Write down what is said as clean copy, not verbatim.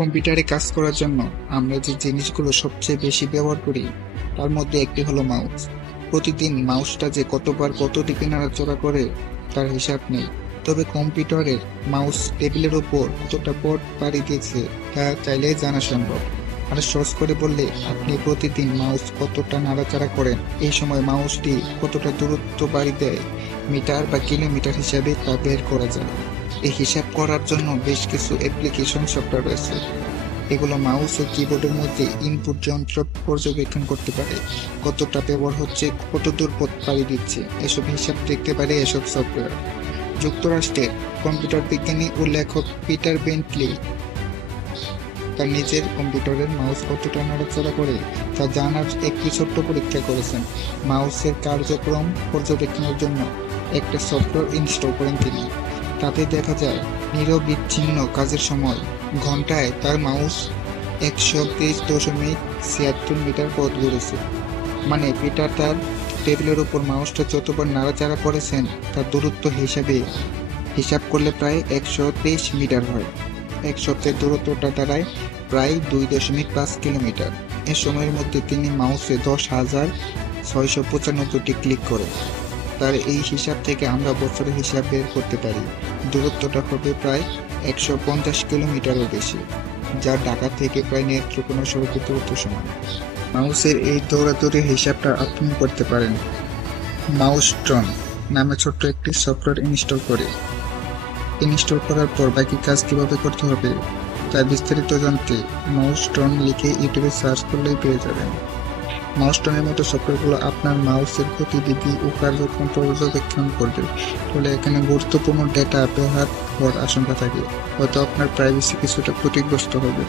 কম্পিউটারে কাজ করার জন্য আমরা যে জিনিসগুলো সবচেয়ে বেশি ব্যবহার করি তার মধ্যে একটি হলো মাউস। প্রতিদিন মাউসটা যে কতবার কত দিকে নাড়াচড়া করে তার হিসাব নেই। তবে কম্পিউটারের মাউস টেবিলের উপর কতটা পট পাড়ি দিয়েছে তা চাইলে জানা সম্ভব। আর সহজ করে বললে, আপনি প্রতিদিন মাউস কতটা নাড়াচাড়া করেন, এই সময় মাউসটি কতটা দূরত্ব বাড়ি দেয়, মিটার বা কিলোমিটার হিসাবে তা বের করা যায়। এই হিসাব করার জন্য বেশ কিছু অ্যাপ্লিকেশন সফটওয়্যার রয়েছে। এগুলো মাউস ও কিবোর্ডের মধ্যে ইনপুট যন্ত্র পর্যবেক্ষণ করতে পারে, কতটা ব্যবহার হচ্ছে, কত দূর পথ পাড়ি দিচ্ছে, এসব হিসাব দেখতে পারে এসব সফটওয়্যার। যুক্তরাষ্ট্রের কম্পিউটার বিজ্ঞানী ও লেখক পিটার বেন্টলি তার নিজের কম্পিউটারের মাউস কতটা নড়াচড়া করে তা জানার একটি ছোট্ট পরীক্ষা করেছেন। মাউসের কার্যক্রম পর্যবেক্ষণের জন্য একটা সফটওয়্যার ইনস্টল করেন তিনি। তাতে দেখা যায় নিরবিচ্ছিন্ন কাজের সময় ঘন্টায় তার মাউস 123.76 মিটার পথ ঘুরেছে। মানে পিটার তার টেবিলের উপর মাউসটা যতবার নাড়াচাড়া করেছেন তার দূরত্ব হিসাব করলে প্রায় 123 মিটার হয়। এক সপ্তাহের দূরত্বটা দাঁড়ায় প্রায় 2.5 কিলোমিটার। এ সময়ের মধ্যে তিনি মাউসে 10,695টি ক্লিক করেন। তার এই হিসাব থেকে আমরা বছরের হিসাব বের করতে পারি। দূরত্বটা হবে প্রায় 150 কিলোমিটারও বেশি, যা ঢাকা থেকে প্রায় নেত্রকোনা সড়কের দূরত্ব সমান। মাউসের এই দৌড়াদৌড়ির হিসাবটা আপনি করতে পারেন মাউসট্রন নামে ছোট্ট একটি সফটওয়্যার ইনস্টল করার পর বাকি কাজ কিভাবে করতে হবে তার বিস্তারিত জানতে মাউসট্রন লিখে ইউটিউবে সার্চ করলেই পেয়ে যাবেন। মাউসট্রনের মতো সফটওয়্যারগুলো আপনার মাউসের গতিবিধি ও কার্যক্রম পর্যবেক্ষণ করবে, ফলে এখানে গুরুত্বপূর্ণ ডেটা ব্যবহার হওয়ার আশঙ্কা থাকে, হয়তো আপনার প্রাইভেসি কিছুটা ক্ষতিগ্রস্ত হবে।